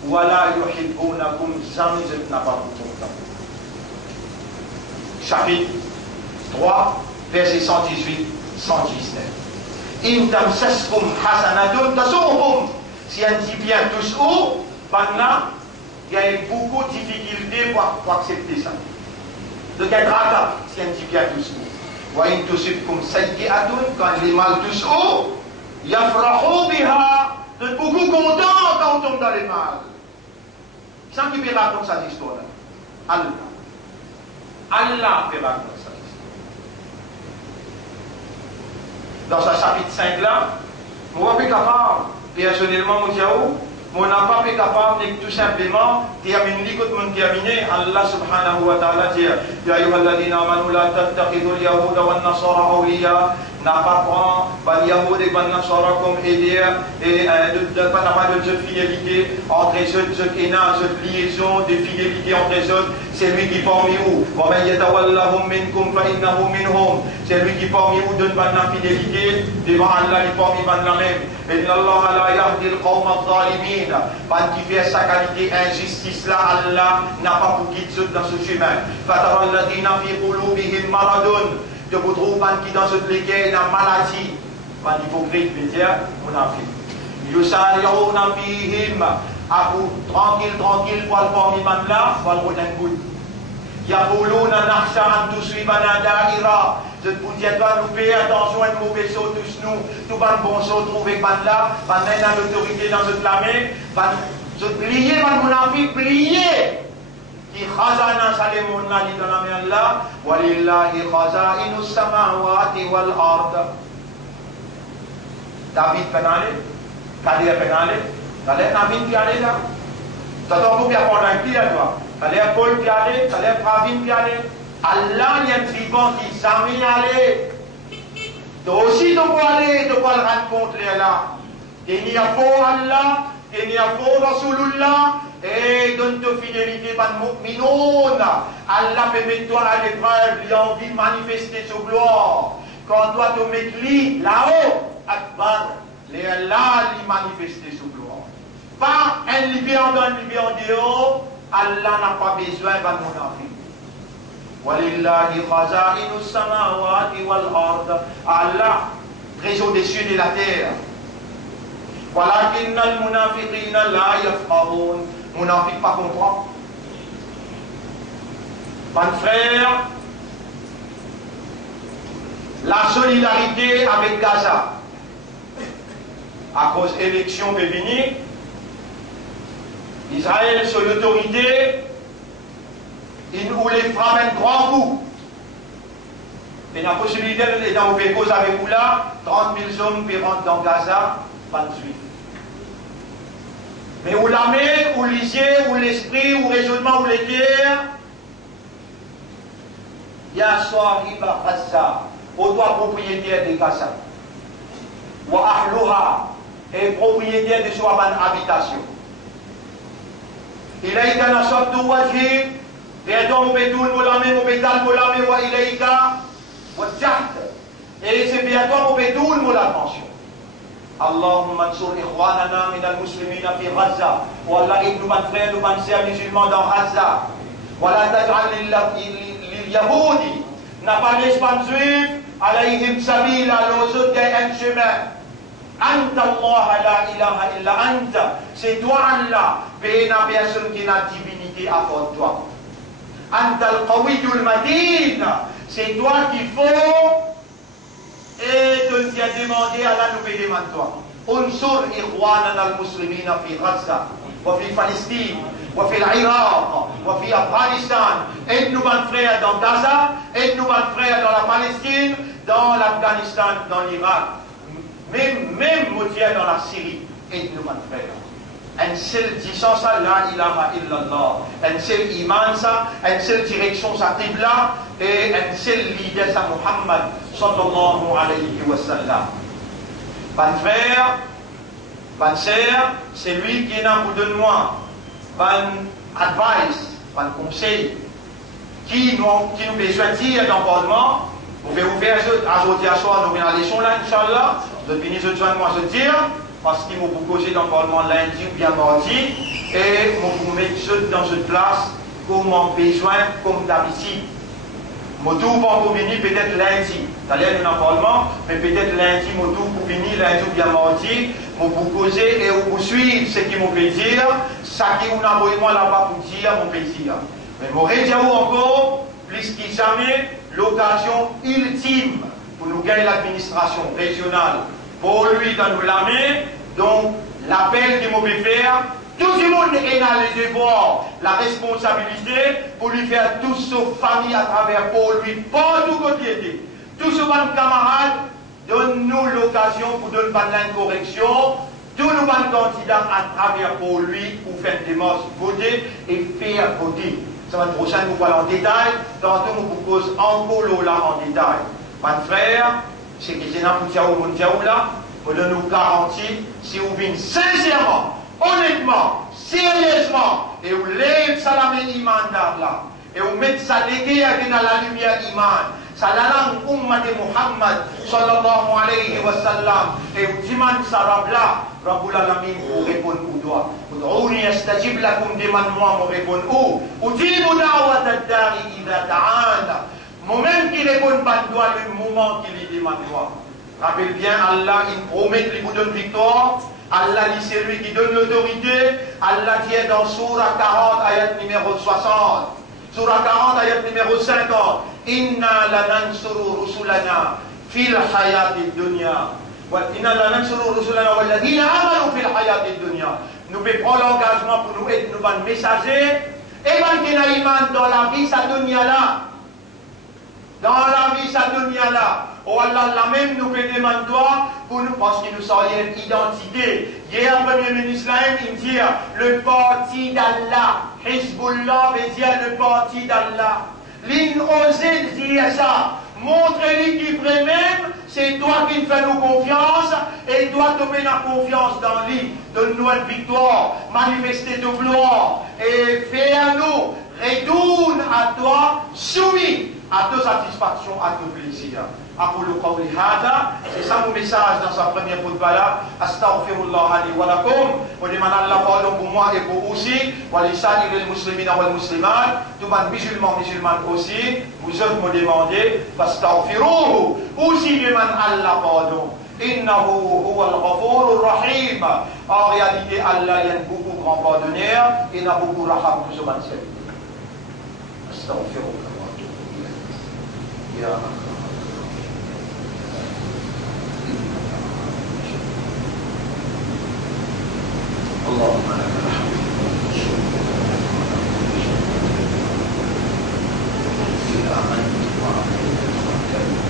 Wala yuhibbunakum, jamais je n'ai pas content. Chapitre 3, verset 118. 119. In tamsaskum hasanatun tasuhum. Si on dit bien tous haut, maintenant, il y a beaucoup de difficultés pour accepter ça. Donc, il y a grave si on dit bien tous haut. Wa in tusibkum sayyi'atun, quand les mal tous haut, yafrahu biha. Vous êtes beaucoup contents quand on tombe dans les mal. Sans qui peut raconter cette histoire là? Allah. Allah peut raconter ça. Dans ce chapitre 5 là, moi je suis capable, personnellement, moi n'a pas été capable de tout simplement terminer comme on terminé. Allah subhanahu wa ta'ala dit Ya ayyuhalladhina amanu la tattakhidul yahuda wan nasara awliya. n'a pas pris Yahoud et Nasara comme aider et n'a pas de jeu de fidélité entre les autres, jeu de liaison, de fidélité entre les autres. C'est lui qui parmi vous. C'est lui qui parmi vous donne la fidélité devant Allah, il parmi la même. Et Allah la yahdi al-qawm al-zalimin. Qui fait sa qualité injustice là, Allah n'a pas pour qui dans ce chemin. Fatara alladhina fi qulubihim maradun. De vous trouver qui dans ce lesquels la maladie. Pas hypocrite, mais dire, mon avis. Yusari'una fihim. Tranquille, pour le parmi man là, pour le redingout. Yaquluna nakhsha an tusibana da'ira. Je vous dis, nous payer attention à une mauvaise chose, tous nous, tout pas de bon chose, trouver man là, man a l'autorité dans ce clamé, je plier, man mon avis, plier. Qui khazana salimun la dit dans la main là, walillahi khaza'inu samawati wal ard. David penale, Kadir penale, Kadir Navin piale là. T'as donc bien prendre un pied à toi. Kadir Paul piale, Kadir Pravin piale. Allah y a un tribun qui s'amène à aller. Toi aussi tu peux aller, tu peux le rencontrer là. Il n'y a pas Allah, il n'y a pas Rasulullah. Et donne ta fidélité par le mu'minoun. Allah peut mettre toi à l'épreuve, il a envie de manifester sa gloire. Quand toi tu mets lui là-haut, Akbar, Allah lui manifester sa gloire. Pas un libé en dedans, un libé en dehors, Allah n'a pas besoin de mon avis. Walillahi khaza'inu samawati wal ard. Allah, trésor des cieux et de la terre. Walakinna al-munafiqina la yafqahun. Munafiq pas comprendre. Mon frère, la solidarité avec Gaza, à cause de l'élection de venir, Israël sur l'autorité, il nous les frappe un grand coup. Et la possibilité d'être en cause avec vous là, 30 000 hommes qui rentrent dans Gaza, pas de suite. Mais où l'armée, où l'isier, où l'esprit, où le raisonnement, où les guerres, ya sahiba Gaza, au droit propriétaire de Gaza, wa ahluha, et propriétaire de soi habitation. Il a été dans la sorte de wajib, et donc bédoun moulame, moubédal moulame, wa ilaïka, wa tjaht, et c'est bientôt bédoun moulame pension. Allahumma ansur ikhwanana min al-muslimina fi Gaza. Wallah, nous ban frères, nous ban sœurs musulmans dans Gaza. Wala taj'al lil yahudi. N'a pas l'espace juif, alayhim sabila, les autres un chemin. Anta Allah la ilaha illa anta. C'est toi Allah, mais la personne qui n'a divinité à part toi. Anta al-qawiyul madin. C'est toi qu'il faut. Et de lui a demandé à la nouvelle demande-toi. Unsur ikhwanana al-muslimina fi Gaza, wa fi Palestine, wa fi l'Irak, wa fi Afghanistan. Aide-nous, mon frère, dans Gaza, aide-nous, mon frère, dans la Palestine, dans l'Afghanistan, dans l'Irak. Même moitié dans la Syrie. Aide-nous, mon frère. Un seul disant ça, la ilaha illallah. Un seul iman ça, une seule direction ça qibla, et un seul leader ça Muhammad sallallahu alayhi wa sallam. Mon frère, mon sœur, c'est lui qui est là pour donner moi, mon advice, mon conseil, qui nous besoin de dire dans le Parlement. Vous pouvez vous faire ajouter à soi, nous venons à l'échelon là, Inch'Allah. Vous venez de joindre moi se dire. Parce qu'ils m'ont proposé dans le Parlement lundi ou bien mardi, et m'ont mis dans une place comme en besoin, comme d'habitude. Mon tour pour venir peut-être lundi. C'est-à-dire dans le Parlement, mais peut-être lundi, mon tour pour venir lundi ou bien mardi, m'ont proposé et vous suivre ce qu'ils m'ont fait dire, ça qui vous a envoyé moi là-bas pour dire, mon plaisir. Mais m'aurait dit encore, plus que jamais, l'occasion ultime pour nous gagner l'administration régionale. Pour lui, dans l'armée, donc l'appel qu'il m'a fait faire, tout le monde est dans les devoirs, la responsabilité pour lui faire toute sa famille à travers pour lui, pas tout côté. Tous ces camarades, donne-nous l'occasion pour donner une correction, tous nos candidats à travers pour lui, pour faire des démarches, voter et faire voter. Ça va être prochain, nous parlons en détail, tantôt nous propose encore là en détail. Mon frère, c'est que c'est n'importe où mon là, on nous garantit, si vous venez sincèrement, honnêtement, sérieusement, et vous lèvez ça la main iman là, et vous mettez ça légué dans la lumière iman, ça la langue umma de Muhammad, sallallahu alayhi wa sallam, et vous demandez ça là, Rabbul Alamin vous répond au doigt. Ud'ouni astajib lakum demande moi me répond où? Ujibu da'wat ad-da'i idha da'ana. Moi-même qui réponds pas de doigt le moment qu'il lui demande moi. Rappelle bien, Allah, il promet qu'il vous donne victoire. Allah dit c'est lui qui donne l'autorité. Allah dit dans Surah 40, ayat numéro 60. Surah 40, ayat numéro 50. Inna lanansuru rusulana fil hayati dunya. Inna lanansuru rusulana walladhina amanu fil hayati dunya. Nous pouvons prendre l'engagement pour nous être nos messagers. Et quand il y a iman dans la vie, ça dunya là. Dans la vie, ça dunya là. Oh Allah, la même nous fait demander pour nous, parce qu'il nous sort une identité. Hier, le Premier ministre il dit le parti d'Allah. Hezbollah veut dire le parti d'Allah. L'in osé dire ça. Montre-lui qui ferait même, c'est toi qui fais nous confiance, et toi te mets la confiance dans lui. Donne-nous une victoire, manifester de gloire, et fais à nous, retourne à toi, soumis à ta satisfaction, à ton plaisir. أقول قولي هذا c'est ça mon message dans sa première khutbah là astaghfirullah li wa lakum wa liman Allah pardon pour moi et pour vous aussi wa li sa'iril muslimina wal muslimat tous les musulmans musulmanes aussi vous autres me demandez fastaghfiruhu aussi liman Allah pardon innahu huwal ghafurur rahim. En réalité Allah il y a beaucoup grand pardonneur et il y a beaucoup raham pour ce matin. Astaghfirullah wa atubu ilayh. Ya اللهم لك الحمد إذا أنت وعافيت وأكرمت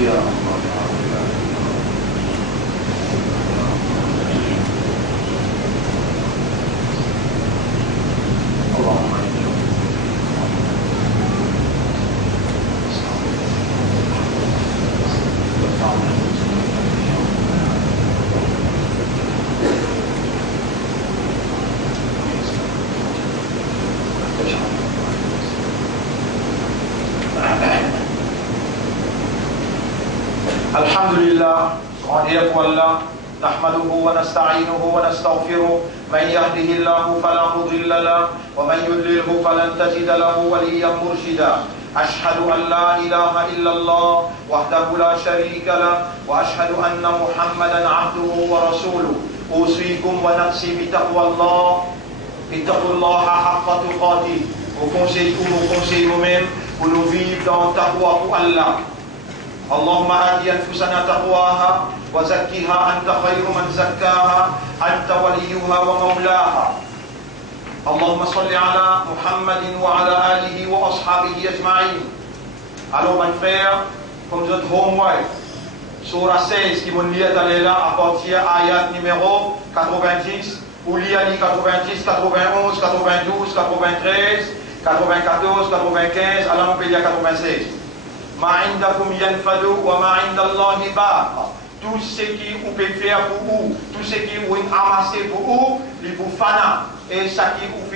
يا الله اللهم الحمد لله غادي والله نحمده ونستعينه ونستغفره من يهده الله فلا مضل له ومن يضلله فلن تجد له وليا مرشدا أشهد أن لا إله إلا الله وحده لا شريك له وأشهد أن محمدا عبده ورسوله أوصيكم ونفسي بتقوى الله اتقوا الله حق تقاته وكونسيez vous-même pour nous vivre dans taqwa pour Allah. اللهم آت أنفسنا تقواها وزكها أنت خير من زكاها أنت وليها ومولاها. اللهم صل على محمد وعلى آله وأصحابه أجمعين. Alors mes frères, comme votre homework, Surah 16 qui m'ont lié là à partir ayat numéro 90, ou lié 90, 91, 92, 93, 94, 95, alors on peut dire 96. Ma indakum yanfadu wa ma indallahi baqa. Tout ce qui vous peut faire pour vous, tout ce qui vous amasser pour vous, il vous fana. Et ça qui vous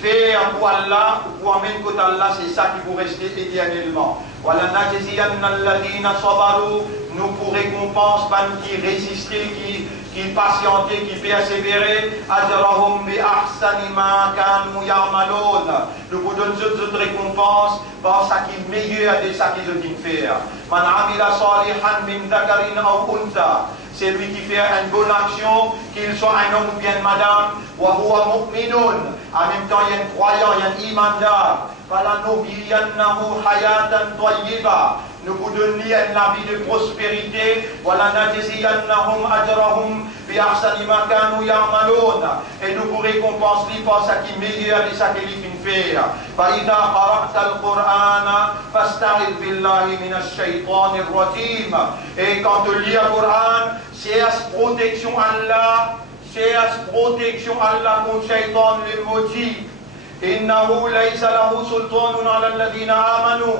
faire pour Allah, pour amener côté Allah, c'est ça qui vous reste éternellement. Voilà, najziyanna alladhina sabaru, nous pour récompense, qui résister, qui patienter, qui persévérer, ajrahum bi ahsani ma kanu ya'malun. Nous vous donnons d'autres récompenses par ça qui est meilleur de ça qu'ils ont fait. Man amila salihan min dhakarin aw untha. C'est lui qui fait une bonne action, qu'il soit un homme ou bien une madame, wa huwa mu'minun. En même temps, il y a un croyant, il y a un imandar. Falanuhyiyannahu hayatan tayyiba. Nous vous donnons la vie de prospérité. Voilà, najziyannahum ajrahum bi ahsani ma kanu ya'malun. Et nous vous récompensons par ça qui est meilleur de ça qu'ils font faire. Fa idha qara'ta al-Qur'ana fasta'idh billahi minash shaytanir rajim. Et quand tu lis le Coran, cherche protection Allah, cherche protection Allah contre shaytan le maudit. إنه ليس له سلطان على الذين آمنوا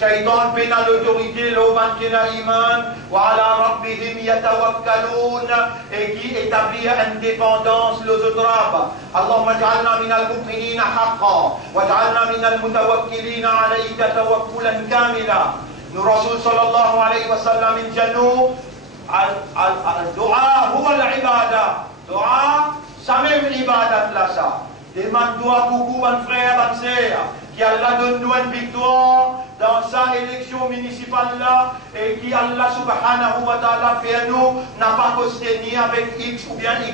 شيطان بين l'autorité لو من كنا إيمان وعلى ربهم يتوكلون et qui établit indépendance l'autodrabe اللهم اجعلنا من المؤمنين حقا واجعلنا من المتوكلين عليك توكلا كاملا الرسول صلى الله عليه وسلم الجنو الدعاء هو العبادة دعاء ça même ibadat là ça demande-toi beaucoup mon frère mon sœur qui Allah donne-nous une victoire dans sa élection municipale là et qui Allah subhanahu wa ta'ala fait nous n'a pas costé ni avec X ou bien Y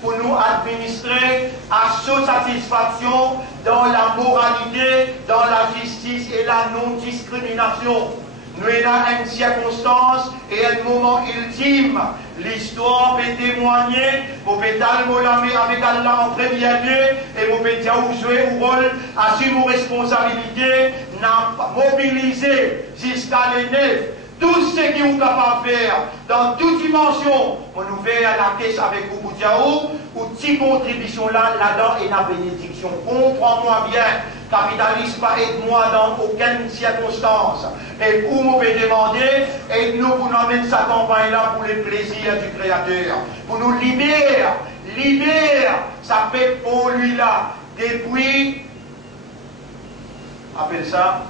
pour nous administrer à sa satisfaction dans la moralité, dans la justice et la non-discrimination. Nous avons une circonstance et un moment ultime. L'histoire peut témoigner, vous pouvez talmoulamer avec Allah en premier lieu et vous pouvez jouer un rôle, assumer vos responsabilités, mobiliser jusqu'à l'élève. Tout ce qui vous capable de faire dans toute dimension, on nous fait à la caisse avec vous, ou petite contribution là-dedans et la bénédiction. Comprends-moi bien. Capitaliste, pas aide-moi dans aucune circonstance. Et pour nous demander, aide-nous pour nous amener sa campagne-là pour les plaisirs du Créateur. Pour nous libérer, ça fait pour lui-là. Depuis, appelle ça,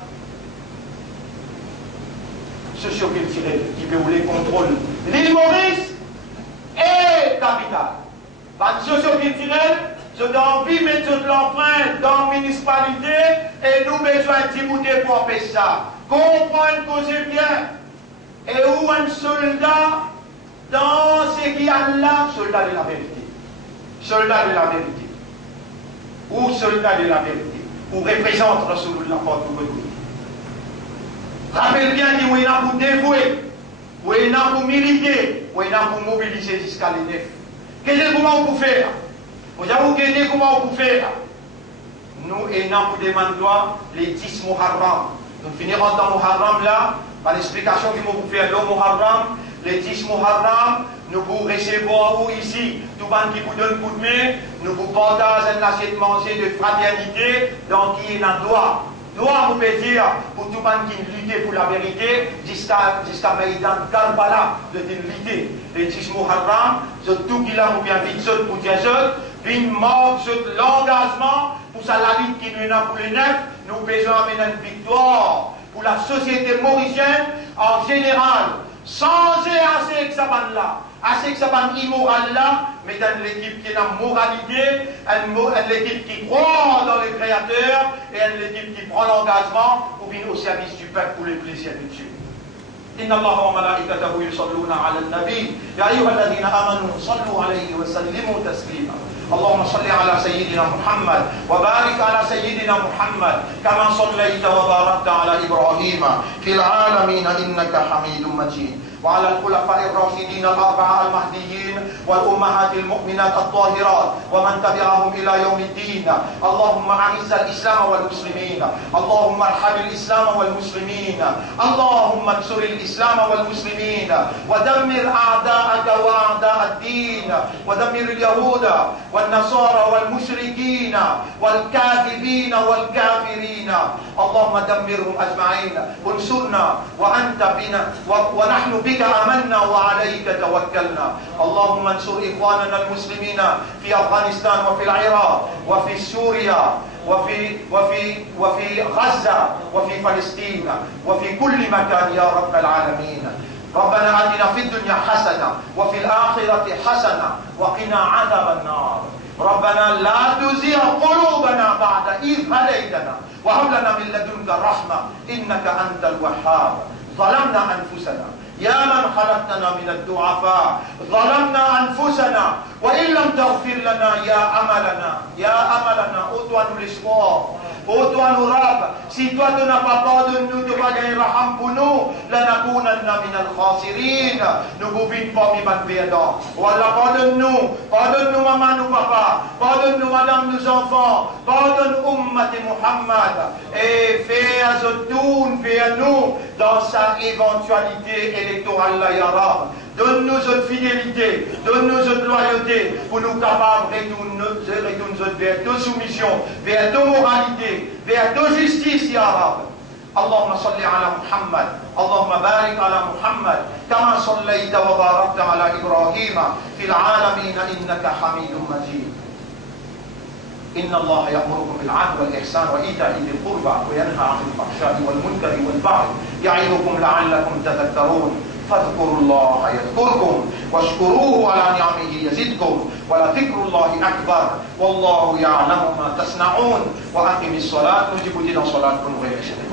socioculturel, qui peut vous les contrôler. L'île Maurice et capitale. Par socioculturel, je dois envie de mettre l'empreinte dans la municipalité et nous besoin de bouter pour faire ça. Comprendre que c'est bien. Et où un soldat dans ce qui a là, soldat de la vérité. Soldat de la vérité. Ou soldat de la vérité. Ou représente Rasulullah pour vous. Rappelle bien qu'il y a pour dévouer, il y a pour militer, il y a pour mobiliser jusqu'à l'élève. Qu'est-ce que comment vous faire? Vous avez dit comment vous faire? Nous, et nous vous demandons les 10 Muharram. Nous finirons dans Muharram là, par l'explication que vous faire le Muharram, les 10 Muharram, nous vous recevons vous ici, tout le monde qui vous donne coup de main, nous vous partageons une assiette manger de fraternité, donc il y a un droit. Doit vous dire pour tout le monde qui lutte pour la vérité jusqu'à Maïdan Karbala de lutter. Les 10 Muharram, c'est tout qui l'a bien vite pour dire une mort, l'engagement pour ça la lutte qui nous a pour les neufs, nous besoin amener une victoire pour la société mauricienne en général. Sans assez que ça là, assez que ça immoral là, mais dans l'équipe qui a la moralité, une équipe qui croit dans le Créateur et une équipe qui prend l'engagement pour venir au service du peuple pour le plaisir de Dieu. إن الله وملائكته يصلون على النبي يا أيها الذين آمنوا صلوا عليه وسلموا تسليما اللهم صل على سيدنا محمد وبارك على سيدنا محمد كما صليت وباركت على إبراهيم في العالمين إنك حميد مجيد وعلى الخلفاء الراشدين الأربعة المهديين والأمهات المؤمنات الطاهرات ومن تبعهم إلى يوم الدين اللهم أعز الإسلام والمسلمين اللهم ارحم الإسلام والمسلمين اللهم انصر الإسلام والمسلمين ودمر أعداءك وأعداء الدين ودمر اليهود والنصارى والمشركين والكاذبين والكافرين اللهم دمرهم أجمعين انصرنا وأنت بنا ونحن بك آمنا وعليك توكلنا اللهم انصر إخواننا المسلمين في أفغانستان وفي العراق وفي سوريا وفي غزة وفي فلسطين وفي كل مكان يا رب العالمين ربنا آتنا في الدنيا حسنة وفي الآخرة حسنة وقنا عذاب النار ربنا لا تزغ قلوبنا بعد إذ هديتنا وهب لنا من لدنك الرحمة إنك أنت الوهاب ظلمنا أنفسنا يا من خلقتنا من الضعفاء ظلمنا أنفسنا وإن لم تغفر لنا يا أملنا أوتوا l'espoir ô toi nous Rab, si toi tu n'as pas pardonné nous, tu vas gagner raham pour nous, lanakunanna min al-khasirin, nous pouvons pas mi man perdant. Wallah, pardonne-nous maman, nous papa, pardonne-nous madame, nous enfants, pardonne ummati Muhammad, et fais à nous dans sa éventualité électorale, là, ya Rab. Donne-nous une fidélité, donne-nous une loyauté pour nous capables de retourner vers ta soumission, vers ta moralité, vers ta justice, ya Rab. اللهم صل على محمد اللهم بارك على محمد كما صليت وباركت على إبراهيم في العالمين إنك حميد مجيد إن الله يأمركم بالعدل والإحسان وإيتاء ذي القربى وينهى عن الفحشاء والمنكر والبغي يعظكم لعلكم تذكرون فاذكروا الله يذكركم واشكروه على نعمه يزدكم ولذكر الله أكبر والله يعلم ما تصنعون وأقم الصلاة نجيب دين صلاتكم غير شريك